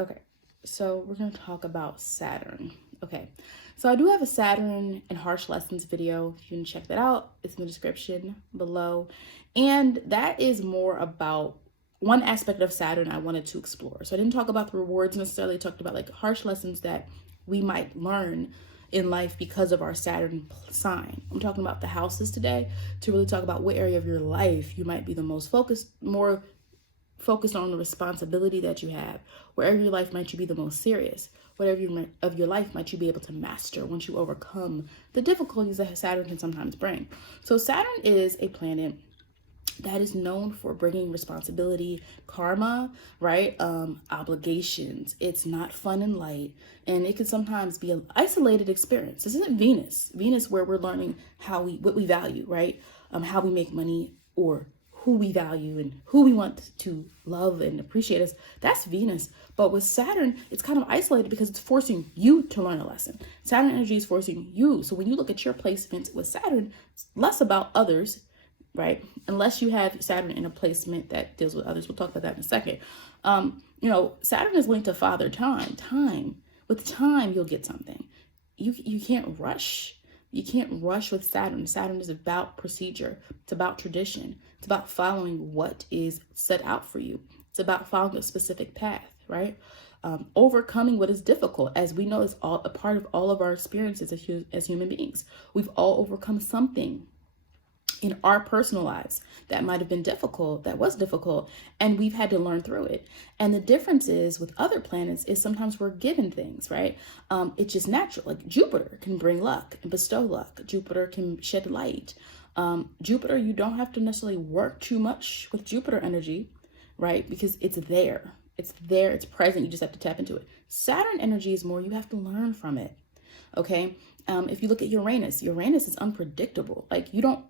Okay, so we're going to talk about Saturn. Okay, so I do have a Saturn and harsh lessons video. If you can check that out, it's in the description below. And that is more about one aspect of Saturn I wanted to explore. So I didn't talk about the rewards necessarily, I talked about like harsh lessons that we might learn in life because of our Saturn sign. I'm talking about the houses today to really talk about what area of your life you might be the most focused on the responsibility that you have. Wherever your life might you be the most serious. Whatever of your life might you be able to master once you overcome the difficulties that Saturn can sometimes bring. So Saturn is a planet that is known for bringing responsibility, karma, right? Obligations. It's not fun and light, and it can sometimes be an isolated experience. This isn't Venus. Venus, where we're learning what we value, right? How we make money, or who we value and who we want to love and appreciate us. That's Venus. But with Saturn, it's kind of isolated because it's forcing you to learn a lesson. Saturn energy is forcing you. So when you look at your placements with Saturn, it's less about others, right? Unless you have Saturn in a placement that deals with others. We'll talk about that in a second. Saturn is linked to father time. With time, you'll get something. You can't rush. You can't rush with Saturn. Saturn is about procedure. It's about tradition. It's about following what is set out for you. It's about following a specific path, right? Overcoming what is difficult, as we know, is all a part of all of our experiences as human beings. We've all overcome something in our personal lives that might have been difficult, that was difficult, and we've had to learn through it. And the difference is with other planets is sometimes we're given things, right? It's just natural. Like Jupiter can bring luck and bestow luck. Jupiter can shed light. Jupiter, you don't have to necessarily work too much with Jupiter energy, right? Because it's there. It's there. It's present. You just have to tap into it. Saturn energy is more, you have to learn from it. Okay. If you look at Uranus is unpredictable.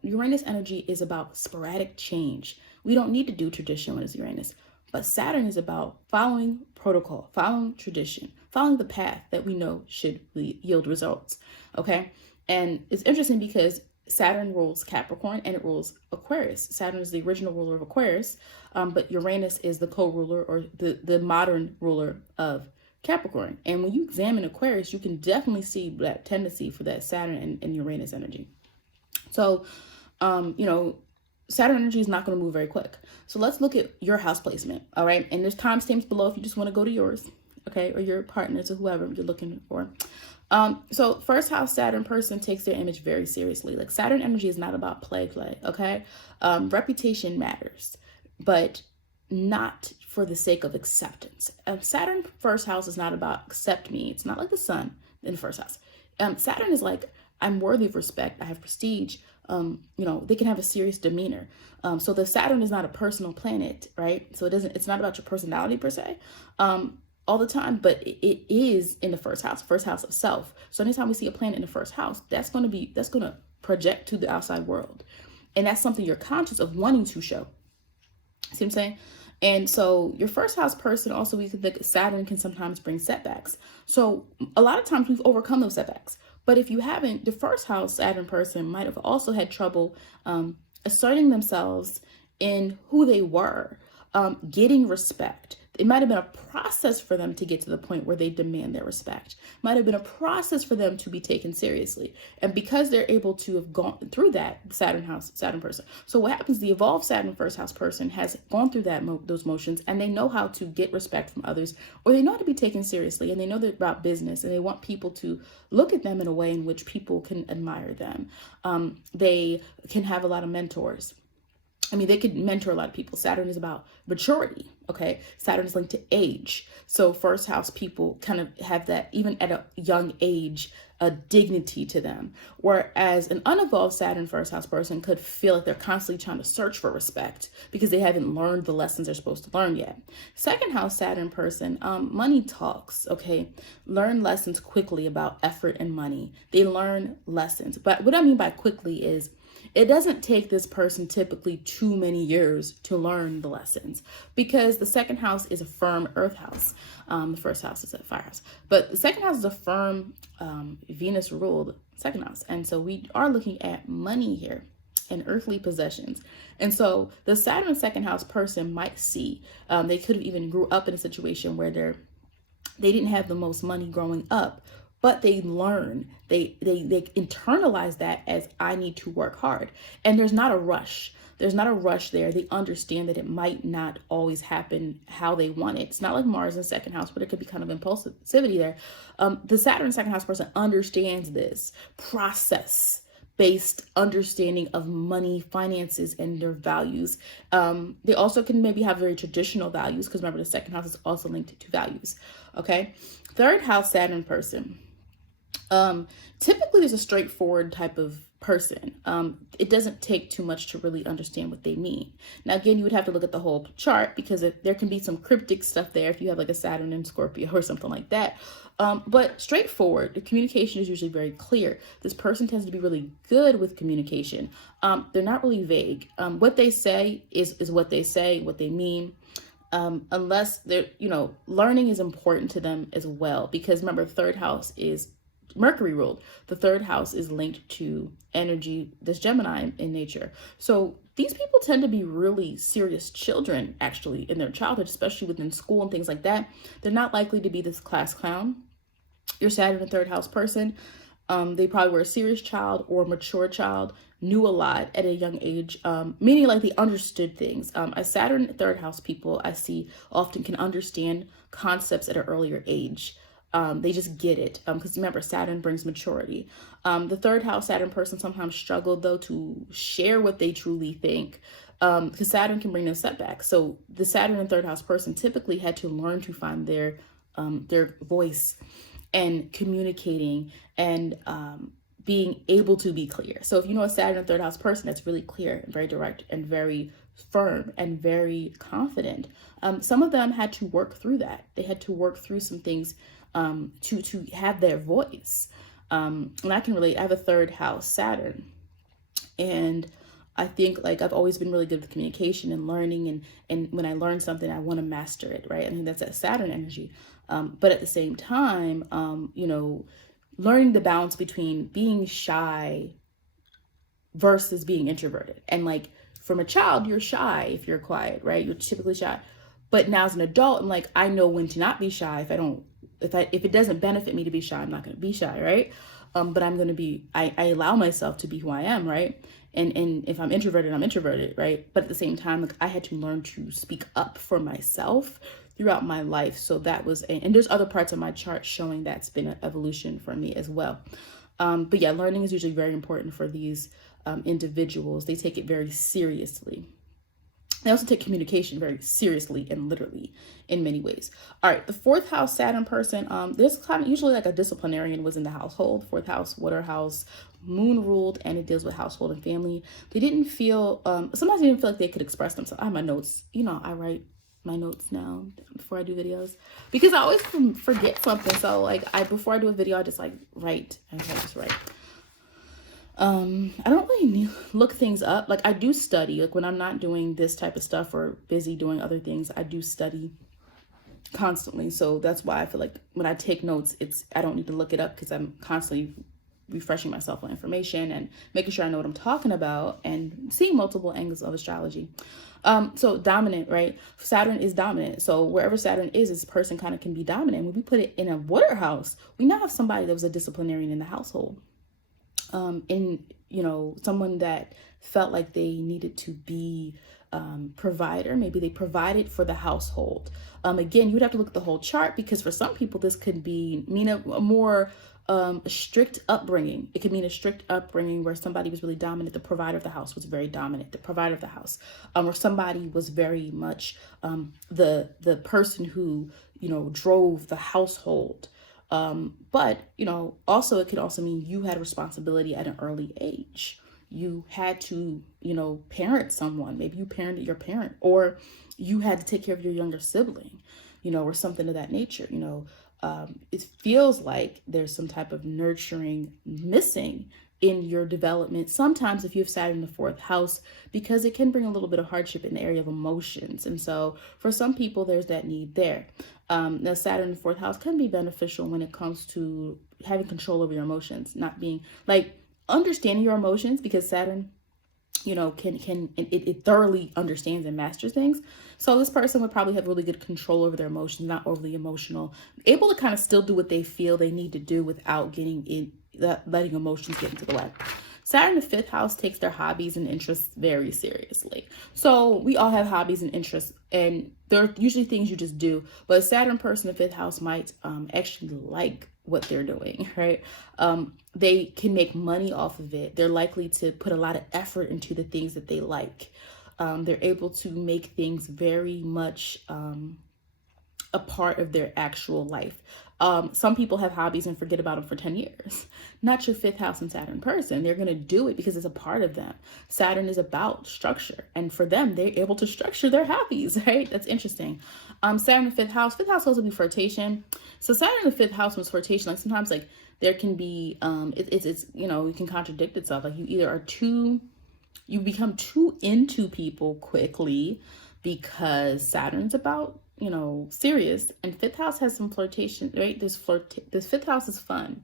Uranus energy is about sporadic change. We don't need to do tradition when it's Uranus, but Saturn is about following protocol, following tradition, following the path that we know should yield results. Okay. And it's interesting because Saturn rules Capricorn and it rules Aquarius. Saturn is the original ruler of Aquarius, but Uranus is the co-ruler, or the modern ruler of Capricorn. And when you examine Aquarius, you can definitely see that tendency for that Saturn and Uranus energy. So, Saturn energy is not going to move very quick. So let's look at your house placement. All right. And there's timestamps below if you just want to go to yours. Okay. Or your partners or whoever you're looking for. So first house Saturn person takes their image very seriously. Like Saturn energy is not about play. Okay. Reputation matters, but not for the sake of acceptance. Saturn first house is not about accept me. It's not like the sun in the first house. Saturn is like, I'm worthy of respect. I have prestige. They can have a serious demeanor. So the Saturn is not a personal planet, right? So it's not about your personality per se, all the time, but it is in the first house of self. So anytime we see a planet in the first house, that's going to project to the outside world. And that's something you're conscious of wanting to show. See what I'm saying? And so your first house person, also we could think Saturn can sometimes bring setbacks. So a lot of times we've overcome those setbacks. But if you haven't, the first house Saturn person might have also had trouble asserting themselves in who they were, getting respect. It might have been a process for them to get to the point where they demand their respect. Might have been a process for them to be taken seriously. And because they're able to have gone through that, Saturn person. So what happens, the evolved Saturn first house person has gone through those motions, and they know how to get respect from others, or they know how to be taken seriously, and they know they're about business, and they want people to look at them in a way in which people can admire them. They can have a lot of mentors. They could mentor a lot of people. Saturn is about maturity, okay? Saturn is linked to age. So first house people kind of have that, even at a young age, a dignity to them. Whereas an unevolved Saturn first house person could feel like they're constantly trying to search for respect because they haven't learned the lessons they're supposed to learn yet. Second house Saturn person, money talks, okay? Learn lessons quickly about effort and money. They learn lessons. But what I mean by quickly is, it doesn't take this person typically too many years to learn the lessons, because the second house is a firm earth house. The first house is a fire house, but the second house is a firm Venus ruled second house. And so we are looking at money here and earthly possessions. And so the Saturn second house person might see, they could have even grew up in a situation where they're They didn't have the most money growing up, but they learn, they internalize that as I need to work hard. And there's not a rush. There's not a rush there. They understand that it might not always happen how they want it. It's not like Mars in second house, but it could be kind of impulsivity there. The Saturn second house person understands this process based understanding of money, finances, and their values. They also can maybe have very traditional values, because remember the second house is also linked to values. Okay. Third house Saturn person. Typically there's a straightforward type of person. It doesn't take too much to really understand what they mean. Now, again, you would have to look at the whole chart, because there can be some cryptic stuff there if you have like a Saturn in Scorpio or something like that. But straightforward, the communication is usually very clear. This person tends to be really good with communication. They're not really vague. What they say is what they say, what they mean. Unless they're, learning is important to them as well, because remember, third house is Mercury ruled. The third house is linked to energy that's Gemini in nature. So these people tend to be really serious children, actually, in their childhood, especially within school and things like that. They're not likely to be this class clown. Your Saturn and third house person, they probably were a serious child or a mature child, knew a lot at a young age, meaning like they understood things. A Saturn third house people I see often can understand concepts at an earlier age. They just get it, because remember, Saturn brings maturity. The third house Saturn person sometimes struggled, though, to share what they truly think, because Saturn can bring them setbacks. So the Saturn and third house person typically had to learn to find their voice and communicating and being able to be clear. So if you know a Saturn and third house person that's really clear and very direct and very firm and very confident, some of them had to work through that. They had to work through some things to have their voice. And I can relate. I have a third house Saturn, and I think like I've always been really good with communication and learning, and when I learn something, I want to master it, right? I mean, that's that Saturn energy. But at the same time, learning the balance between being shy versus being introverted. And like from a child, you're shy if you're quiet, right? You're typically shy. But now as an adult, I'm like, I know when to not be shy. If it doesn't benefit me to be shy, I'm not going to be shy, right? But I'm going to be, I allow myself to be who I am, right? And if I'm introverted, I'm introverted, right? But at the same time, like I had to learn to speak up for myself throughout my life. So that was, and there's other parts of my chart showing that's been an evolution for me as well. But yeah, learning is usually very important for these individuals. They take it very seriously. They also take communication very seriously and literally in many ways. All right, the fourth house Saturn person, there's kind of usually like a disciplinarian was in the household. Fourth house, water house, moon ruled, and it deals with household and family. They didn't feel, sometimes they didn't feel like they could express themselves. I have my notes, I write my notes now before I do videos because I always forget something. So like before I do a video, I just like write. I just write. I don't really look things up. Like I do study, like when I'm not doing this type of stuff or busy doing other things, I do study constantly. So that's why I feel like when I take notes, I don't need to look it up because I'm constantly refreshing myself on information and making sure I know what I'm talking about and seeing multiple angles of astrology. So dominant, right? Saturn is dominant. So wherever Saturn is, this person kind of can be dominant. When we put it in a water house, we now have somebody that was a disciplinarian in the household. Someone that felt like they needed to be provider. Maybe they provided for the household. Again, you would have to look at the whole chart because for some people, this could mean a more strict upbringing. It could mean a strict upbringing where somebody was really dominant. The provider of the house was very dominant. The provider of the house, or somebody was very much the person who drove the household. But also it could also mean you had a responsibility at an early age. You had to parent someone. Maybe you parented your parent, or you had to take care of your younger sibling, or something of that nature. It feels like there's some type of nurturing missing in your development. Sometimes if you have Saturn in the fourth house, because it can bring a little bit of hardship in the area of emotions. And so for some people, there's that need there. Now Saturn in the fourth house can be beneficial when it comes to having control over your emotions, not being like understanding your emotions, because Saturn it thoroughly understands and masters things. So this person would probably have really good control over their emotions, not overly emotional, able to kind of still do what they feel they need to do without getting in, letting emotions get into the way. Saturn in the fifth house takes their hobbies and interests very seriously. So we all have hobbies and interests, and they're usually things you just do. But a Saturn person in the fifth house might actually like what they're doing, right? They can make money off of it. They're likely to put a lot of effort into the things that they like. They're able to make things very much a part of their actual life. Some people have hobbies and forget about them for 10 years. Not your fifth house and Saturn person. They're going to do it because it's a part of them. Saturn is about structure. And for them, they're able to structure their hobbies, right? That's interesting. Saturn in the fifth house also be flirtation. So Saturn in the fifth house was flirtation. Like sometimes like there can be, it can contradict itself. Like you become too into people quickly because Saturn's about, serious, and fifth house has some flirtation, right? This fifth house is fun.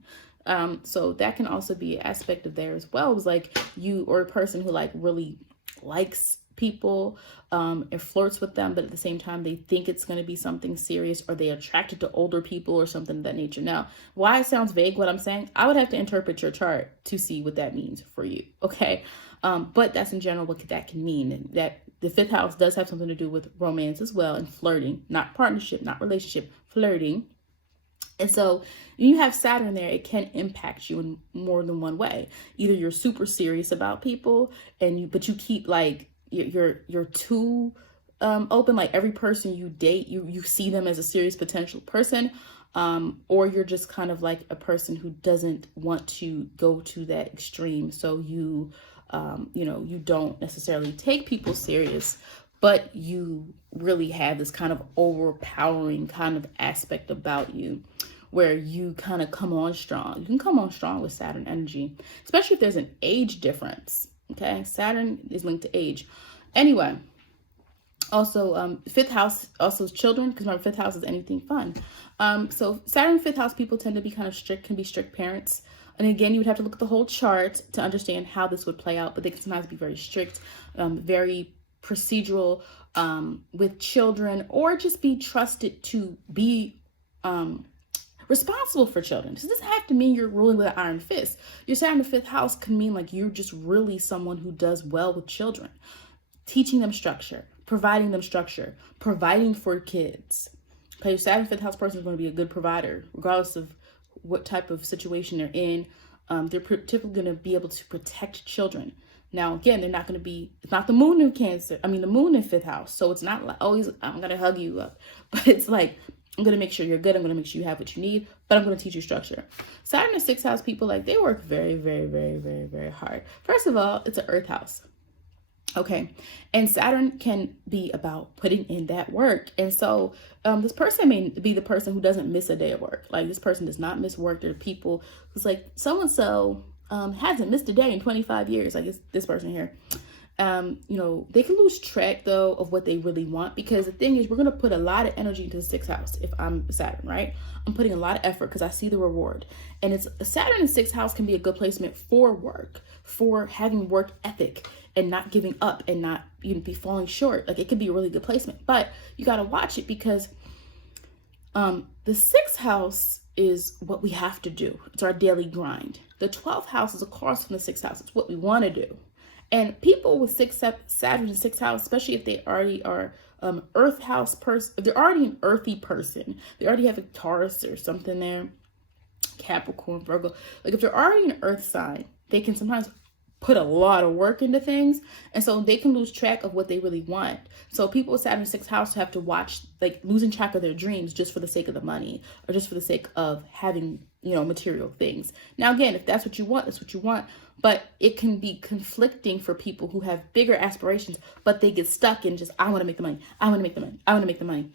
So that can also be an aspect of there as well. It was like you or a person who like really likes people and flirts with them, but at the same time they think it's going to be something serious, or they're attracted to older people or something of that nature. Now, why it sounds vague what I'm saying, I would have to interpret your chart to see what that means for you, okay? But that's in general what that can mean. That the fifth house does have something to do with romance as well, and flirting, not partnership, not relationship, flirting. And so you have Saturn there, it can impact you in more than one way. Either you're super serious about people but you keep like you're too open, like every person you date, you see them as a serious potential person, or you're just kind of like a person who doesn't want to go to that extreme. So you don't necessarily take people serious, but you really have this kind of overpowering kind of aspect about you where you kind of come on strong. You can come on strong with Saturn energy, especially if there's an age difference. Okay. Saturn is linked to age. Anyway, also, fifth house also is children, because my fifth house is anything fun. So Saturn fifth house people tend to be kind of strict, can be strict parents. And again, you would have to look at the whole chart to understand how this would play out, but they can sometimes be very strict, very procedural with children, or just be trusted to be responsible for children. This doesn't have to mean you're ruling with an iron fist. Your Saturn in the fifth house can mean like you're just really someone who does well with children, teaching them structure, providing them structure, providing for kids. Okay, your Saturn fifth house person is going to be a good provider, regardless of what type of situation they're in. They're typically going to be able to protect children. Now, again, they're not going to be, it's not the moon in Cancer. I mean, the moon in fifth house. So it's not like always, I'm going to hug you up. But it's like, I'm going to make sure you're good. I'm going to make sure you have what you need. But I'm going to teach you structure. Saturn in sixth house people, like, they work very, very, very, very, very hard. First of all, it's an earth house. Okay. And Saturn can be about putting in that work. And so this person may be the person who doesn't miss a day of work. Like, this person does not miss work. There are people who's like, so-and-so hasn't missed a day in 25 years. Like, it's this person here. They can lose track though of what they really want, because the thing is, we're going to put a lot of energy into the sixth house. If I'm Saturn, right? I'm putting a lot of effort because I see the reward. And it's Saturn in sixth house can be a good placement for work, for having work ethic and not giving up and not be falling short. Like, it could be a really good placement, but you got to watch it, because the sixth house is what we have to do. It's our daily grind. The 12th house is across from the sixth house. It's what we want to do. And people with Saturn in sixth house, especially if they already are earth house person, if they're already an earthy person, they already have a Taurus or something there, Capricorn, Virgo. Like, if they're already an earth sign, they can sometimes put a lot of work into things, and so they can lose track of what they really want. So people with Saturn in sixth house have to watch, like, losing track of their dreams just for the sake of the money, or just for the sake of having, material things. Now, again, if that's what you want, that's what you want. But it can be conflicting for people who have bigger aspirations, but they get stuck in just, I want to make the money. I want to make the money. I want to make the money.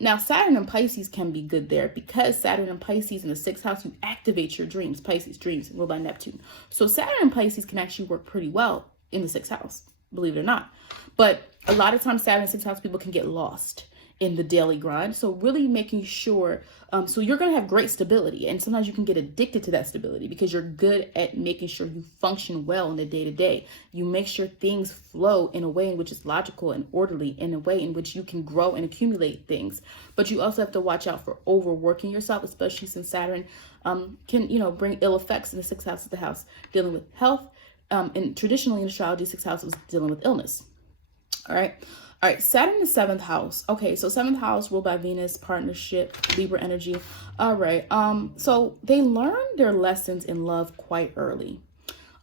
Now, Saturn and Pisces can be good there, because Saturn and Pisces in the sixth house, you activate your dreams. Pisces, dreams, ruled by Neptune. So Saturn and Pisces can actually work pretty well in the sixth house, believe it or not. But a lot of times, Saturn and sixth house people can get lost in the daily grind. So really making sure, so you're going to have great stability. And sometimes you can get addicted to that stability because you're good at making sure you function well in the day to day. You make sure things flow in a way in which is logical and orderly, in a way in which you can grow and accumulate things. But you also have to watch out for overworking yourself, especially since Saturn can, bring ill effects in the sixth house of the house dealing with health. And traditionally in astrology, sixth house was dealing with illness. All right, Saturn in the seventh house. Okay, so seventh house ruled by Venus, partnership, Libra energy. All right, so they learn their lessons in love quite early.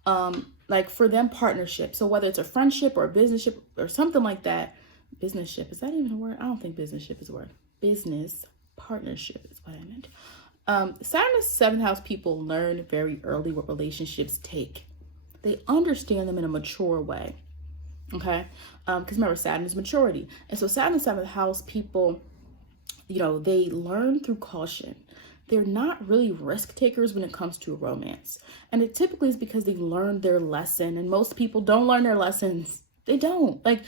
Like for them, partnership. So whether it's a friendship or a business ship or something like that. Business ship, is that even a word? I don't think business ship is a word. Business partnership is what I meant. Saturn in the seventh house people learn very early what relationships take. They understand them in a mature way. Okay, because remember, Saturn is maturity. And so Saturn in the seventh house people, they learn through caution. They're not really risk takers when it comes to romance. And it typically is because they learned their lesson. And most people don't learn their lessons. They don't. Like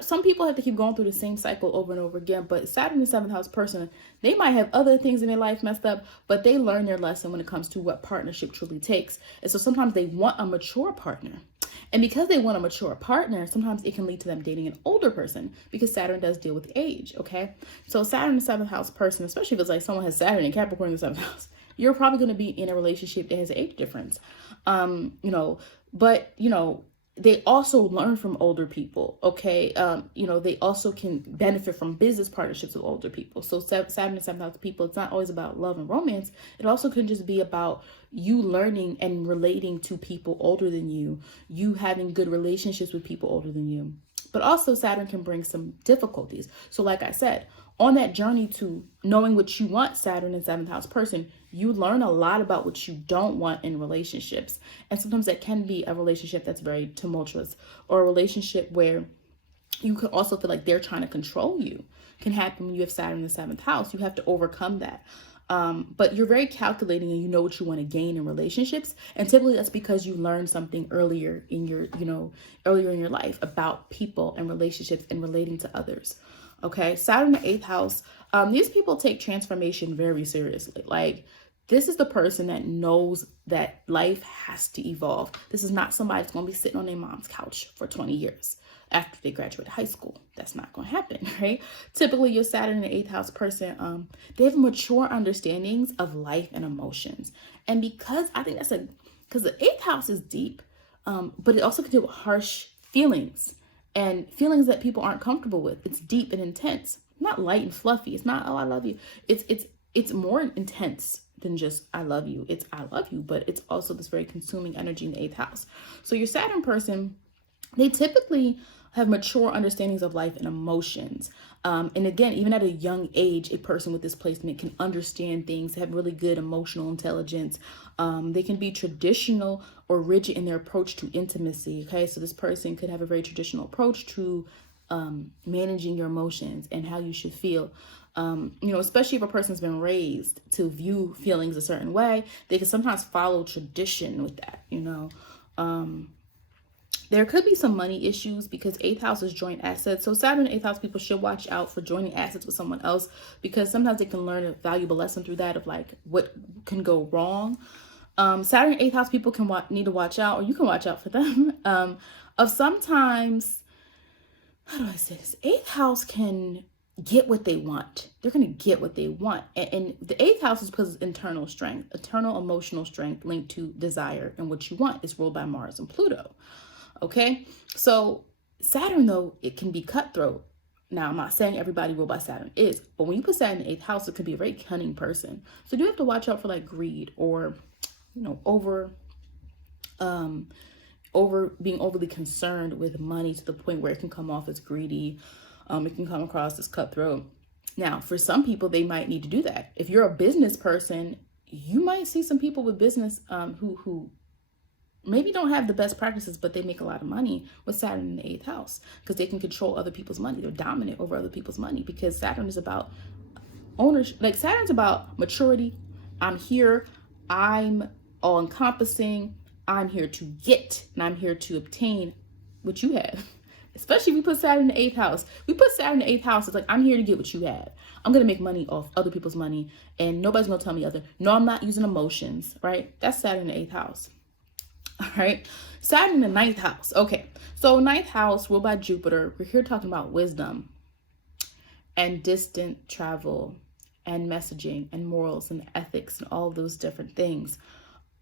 some people have to keep going through the same cycle over and over again. But Saturn in the seventh house person, they might have other things in their life messed up, but they learn their lesson when it comes to what partnership truly takes. And so sometimes they want a mature partner. And because they want a mature partner, sometimes it can lead to them dating an older person because Saturn does deal with age, okay? So Saturn in the seventh house person, especially if it's like someone has Saturn and Capricorn in the seventh house, you're probably going to be in a relationship that has an age difference. They also learn from older people, okay? They also can benefit from business partnerships with older people. So Saturn and seventh house people, it's not always about love and romance. It also can just be about you learning and relating to people older than you having good relationships with people older than you. But also Saturn can bring some difficulties. So like I said, on that journey to knowing what you want, Saturn and seventh house person, you learn a lot about what you don't want in relationships. And sometimes that can be a relationship that's very tumultuous, or a relationship where you could also feel like they're trying to control you. Can happen when you have Saturn in the seventh house. You have to overcome that. But you're very calculating and you know what you want to gain in relationships. And typically that's because you learned something earlier in your life about people and relationships and relating to others. Okay, Saturn in the eighth house. These people take transformation very seriously. Like, this is the person that knows that life has to evolve. This is not somebody that's going to be sitting on their mom's couch for 20 years after they graduate high school. That's not going to happen, right? Typically, your Saturn in the eighth house person, they have mature understandings of life and emotions. And because I think because the eighth house is deep, but it also can deal with harsh feelings. And feelings that people aren't comfortable with. It's deep and intense, not light and fluffy. It's not, oh, I love you. It's more intense than just I love you. It's I love you, but it's also this very consuming energy in the eighth house. So your Saturn person, they typically have mature understandings of life and emotions. And again, even at a young age, a person with this placement can understand things, have really good emotional intelligence. They can be traditional or rigid in their approach to intimacy. Okay, so this person could have a very traditional approach to managing your emotions and how you should feel. Especially if a person's been raised to view feelings a certain way, they can sometimes follow tradition with that, There could be some money issues because eighth house is joint assets. So Saturn and eighth house people should watch out for joining assets with someone else, because sometimes they can learn a valuable lesson through that of like what can go wrong. Saturn and eighth house people need to watch out, or you can watch out for them. Of sometimes, how do I say this? Eighth house can get what they want. They're going to get what they want. And the eighth house is because of internal strength, internal emotional strength linked to desire and what you want. Is ruled by Mars and Pluto. Okay, so Saturn, though, it can be cutthroat. Now, I'm not saying everybody ruled by Saturn is, but when you put Saturn in the eighth house, it could be a very cunning person. So you have to watch out for like greed or, over being overly concerned with money to the point where it can come off as greedy. It can come across as cutthroat. Now, for some people, they might need to do that. If you're a business person, you might see some people with business who maybe don't have the best practices, but they make a lot of money with Saturn in the eighth house because they can control other people's money. They're dominant over other people's money because Saturn is about ownership. Like Saturn's about maturity. I'm here. I'm all encompassing. I'm here to get and I'm here to obtain what you have. Especially if we put Saturn in the 8th house. We put Saturn in the 8th house. It's like, I'm here to get what you have. I'm going to make money off other people's money. And nobody's going to tell me other. No, I'm not using emotions, right? That's Saturn in the 8th house. All right. Saturn in the 9th house. Okay. So 9th house ruled by Jupiter. We're here talking about wisdom and distant travel and messaging and morals and ethics and all of those different things.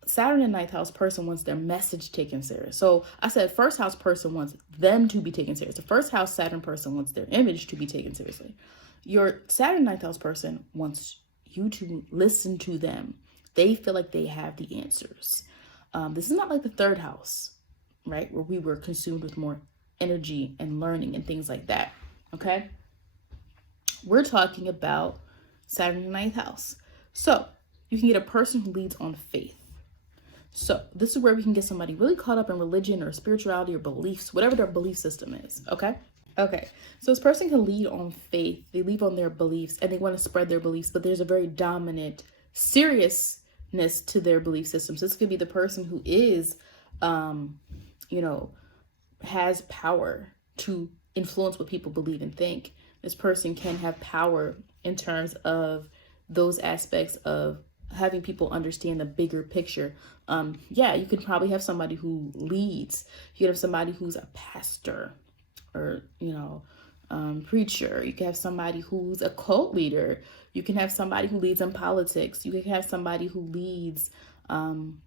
Saturn in 9th house person wants their message taken serious. So I said first house person wants them to be taken serious. The first house Saturn person wants their image to be taken seriously. Your Saturn 9th house person wants you to listen to them. They feel like they have the answers. This is not like the 3rd house, right? Where we were consumed with more energy and learning and things like that. Okay. We're talking about Saturn in the 9th house. So you can get a person who leads on faith. So this is where we can get somebody really caught up in religion or spirituality or beliefs, whatever their belief system is. Okay. Okay. So this person can lead on faith. They lead on their beliefs and they want to spread their beliefs, but there's a very dominant seriousness to their belief system. So this could be the person who is, has power to influence what people believe and think. This person can have power in terms of those aspects of having people understand the bigger picture. You could probably have somebody who leads. You could have somebody who's a pastor or, preacher. You could have somebody who's a cult leader. You can have somebody who leads in politics. You could have somebody who leads, some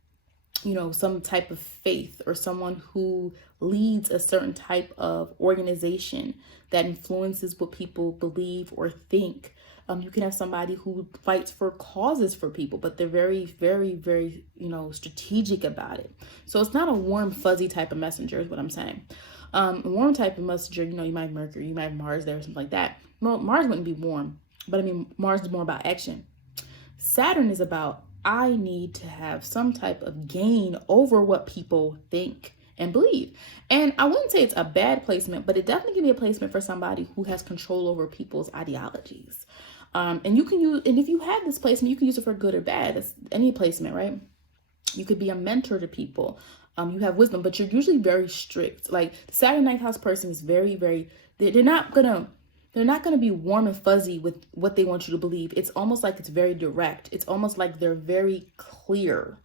type of faith, or someone who leads a certain type of organization that influences what people believe or think. You can have somebody who fights for causes for people, but they're very, very, very, strategic about it. So it's not a warm, fuzzy type of messenger is what I'm saying. A warm type of messenger, you might have Mercury, you might have Mars there or something like that. Well, Mars wouldn't be warm, but Mars is more about action. Saturn is about, I need to have some type of gain over what people think and believe. And I wouldn't say it's a bad placement, but it definitely can be a placement for somebody who has control over people's ideologies. And you can use, and if you have this placement, you can use it for good or bad. It's any placement, right? You could be a mentor to people. You have wisdom, but you're usually very strict. Like the Saturn 9th house person is very, very, they're not gonna be warm and fuzzy with what they want you to believe. It's almost like it's very direct. It's almost like they're very clear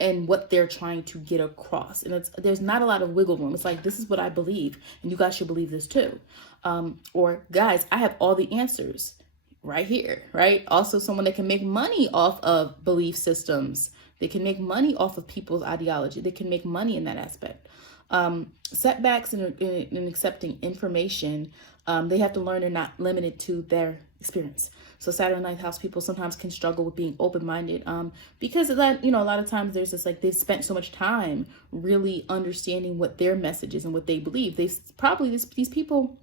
in what they're trying to get across. And there's not a lot of wiggle room. It's like, this is what I believe, and you guys should believe this too. Or guys, I have all the answers right here, right? Also someone that can make money off of belief systems. They can make money off of people's ideology. They can make money in that aspect. Setbacks in accepting information, they have to learn they're not limited to their experience. So Saturn 9th house people sometimes can struggle with being open-minded because of that, a lot of times there's this, like, they've spent so much time really understanding what their message is and what they believe. These people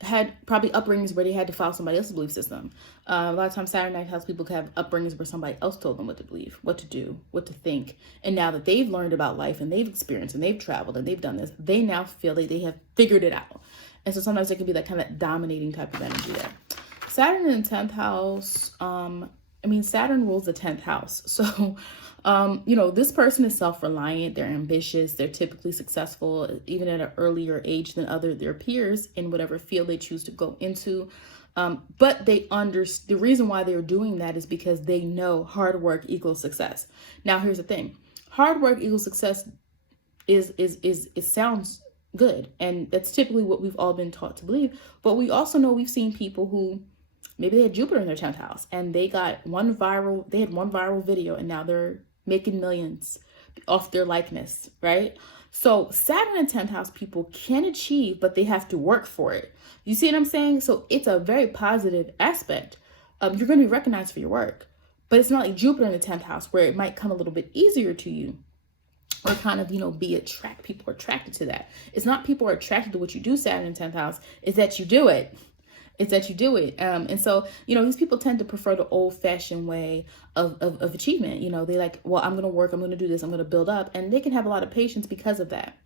had probably upbringings where they had to follow somebody else's belief system. A lot of times Saturn 9th house people have upbringings where somebody else told them what to believe, what to do, what to think. And now that they've learned about life and they've experienced and they've traveled and they've done this, they now feel like they have figured it out. And so sometimes there can be that kind of dominating type of energy there. Saturn in the 10th house, Saturn rules the 10th house. So, this person is self-reliant, they're ambitious, they're typically successful, even at an earlier age than their peers in whatever field they choose to go into. But the reason why they're doing that is because they know hard work equals success. Now, here's the thing. Hard work equals success it sounds good. And that's typically what we've all been taught to believe. But we also know we've seen people who maybe they had Jupiter in their 10th house and they had one viral video and now they're making millions off their likeness, right? So Saturn in 10th house people can achieve, but they have to work for it. You see what I'm saying? So it's a very positive aspect. You're going to be recognized for your work, but it's not like Jupiter in the 10th house where it might come a little bit easier to you or kind of, people are attracted to that. It's not people are attracted to what you do, Saturn in 10th house, is that you do it. It's that you do it. And so, these people tend to prefer the old fashioned way of achievement. They like, well, I'm going to work, I'm going to do this, I'm going to build up. And they can have a lot of patience because of that.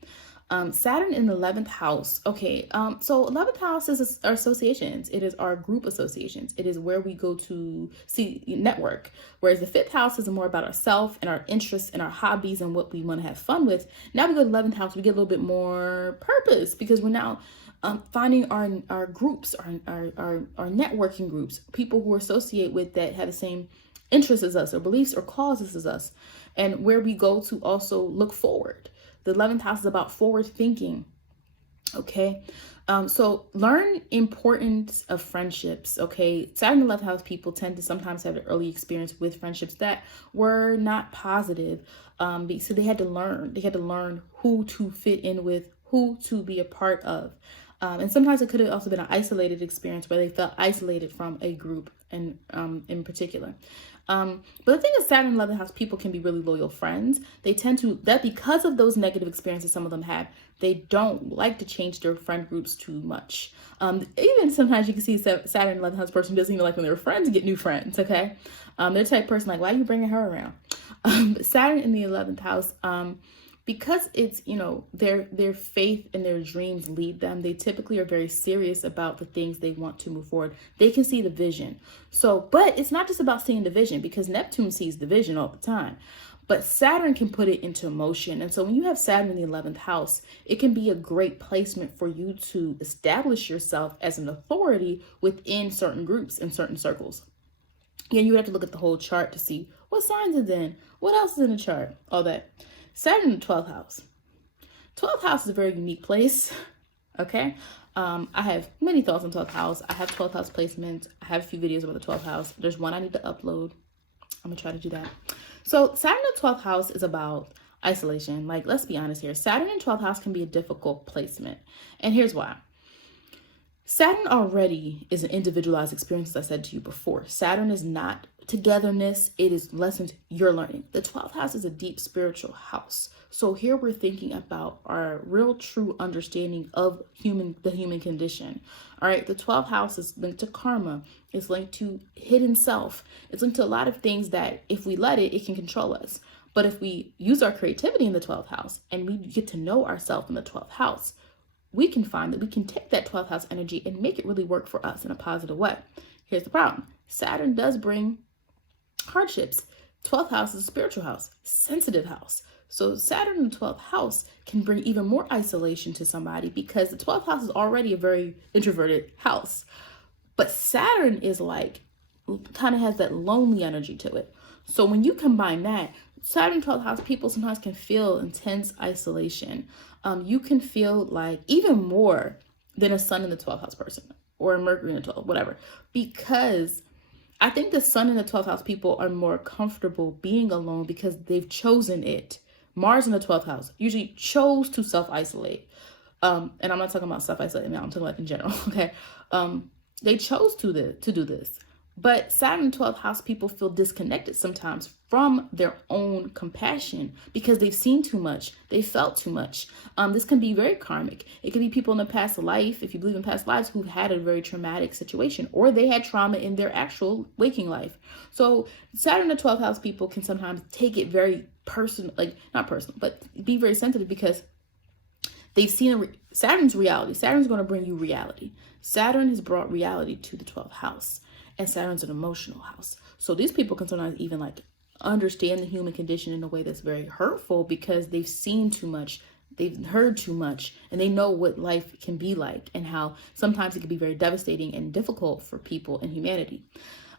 Saturn in the 11th house. Okay. So 11th house is our associations. It is our group associations. It is where we go to see network. Whereas the 5th house is more about ourselves and our interests and our hobbies and what we want to have fun with. Now we go to 11th house, we get a little bit more purpose because we're now finding our groups, our networking groups, people who associate with that have the same interests as us or beliefs or causes as us, and where we go to also look forward. The 11th house is about forward thinking. Okay. So learn importance of friendships. Okay. Saturn 11th house people tend to sometimes have an early experience with friendships that were not positive. So they had to learn who to fit in with, who to be a part of. And sometimes it could have also been an isolated experience where they felt isolated from a group and in particular. But the thing is, Saturn 11th house people can be really loyal friends. They tend to, that because of those negative experiences some of them had, they don't like to change their friend groups too much. Even sometimes you can see Saturn 11th house person doesn't even like when they're friends get new friends, okay? They're the type of person like, why are you bringing her around? But Saturn in the 11th house, because it's, their faith and their dreams lead them, they typically are very serious about the things they want to move forward. They can see the vision. So, but it's not just about seeing the vision, because Neptune sees the vision all the time, but Saturn can put it into motion. And so when you have Saturn in the 11th house, it can be a great placement for you to establish yourself as an authority within certain groups and certain circles. And you have to look at the whole chart to see what signs is in, what else is in the chart, all that. Saturn in the 12th house. 12th house is a very unique place, okay? I have many thoughts on 12th house. I have 12th house placements. I have a few videos about the 12th house. There's one I need to upload. I'm gonna try to do that. So Saturn in the 12th house is about isolation. Like, let's be honest here. Saturn in 12th house can be a difficult placement. And here's why. Saturn already is an individualized experience, as I said to you before. Saturn is not togetherness. It is lessons you're learning. The 12th house is a deep spiritual house. So here we're thinking about our real true understanding of the human condition. All right. The 12th house is linked to karma. It's linked to hidden self. It's linked to a lot of things that if we let it, it can control us. But if we use our creativity in the 12th house and we get to know ourselves in the 12th house, we can find that we can take that 12th house energy and make it really work for us in a positive way. Here's the problem. Saturn does bring hardships. 12th house is a spiritual house, sensitive house. So Saturn in the 12th house can bring even more isolation to somebody because the 12th house is already a very introverted house. But Saturn is like, kind of has that lonely energy to it. So when you combine that, Saturn 12th house people sometimes can feel intense isolation. You can feel like even more than a sun in the 12th house person or a Mercury in the 12th, whatever, because I think the sun in the 12th house people are more comfortable being alone because they've chosen it. Mars in the 12th house usually chose to self-isolate. And I'm not talking about self-isolate now, I'm talking about in general, okay? They chose to do this. But Saturn 12th house people feel disconnected sometimes from their own compassion because they've seen too much. They felt too much. This can be very karmic. It could be people in a past life, if you believe in past lives, who've had a very traumatic situation or they had trauma in their actual waking life. So Saturn in the 12th house people can sometimes take it very personal, like not personal, but be very sensitive because they've seen Saturn's reality. Saturn's going to bring you reality. Saturn has brought reality to the 12th house. And Saturn's an emotional house. So these people can sometimes even like understand the human condition in a way that's very hurtful because they've seen too much, they've heard too much, and they know what life can be like and how sometimes it can be very devastating and difficult for people and humanity.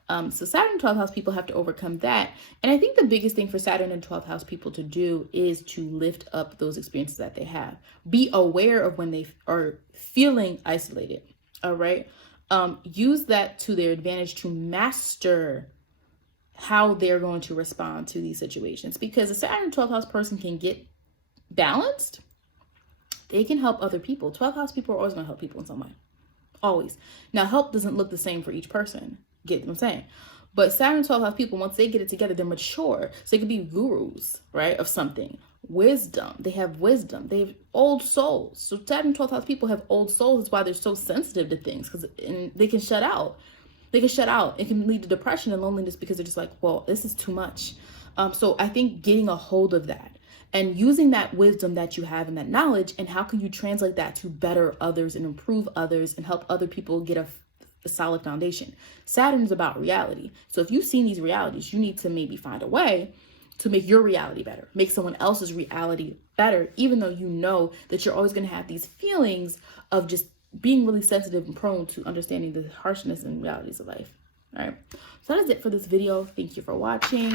So Saturn 12th house people have to overcome that. And I think the biggest thing for Saturn and 12th house people to do is to lift up those experiences that they have. Be aware of when they are feeling isolated. All right. Use that to their advantage to master how they're going to respond to these situations. Because a Saturn 12th house person can get balanced. They can help other people. 12th house people are always going to help people in some way. Always. Now, help doesn't look the same for each person. Get what I'm saying? But Saturn 12th house people, once they get it together, they're mature. So they can be gurus, right, of something. Wisdom. They have wisdom. They have old souls. So Saturn 12th house people have old souls. That's why they're so sensitive to things, because they can shut out. They can shut out. It can lead to depression and loneliness because they're just like, well, this is too much. So I think getting a hold of that and using that wisdom that you have and that knowledge, and how can you translate that to better others and improve others and help other people get a solid foundation. Saturn is about reality. So if you've seen these realities, you need to maybe find a way to make your reality better, make someone else's reality better, even though you know that you're always going to have these feelings of just being really sensitive and prone to understanding the harshness and realities of life. All right, so that is it for this video. Thank you for watching.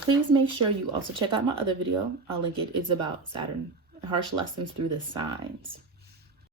Please make sure you also check out my other video. I'll link it. It's about Saturn, harsh lessons through the signs.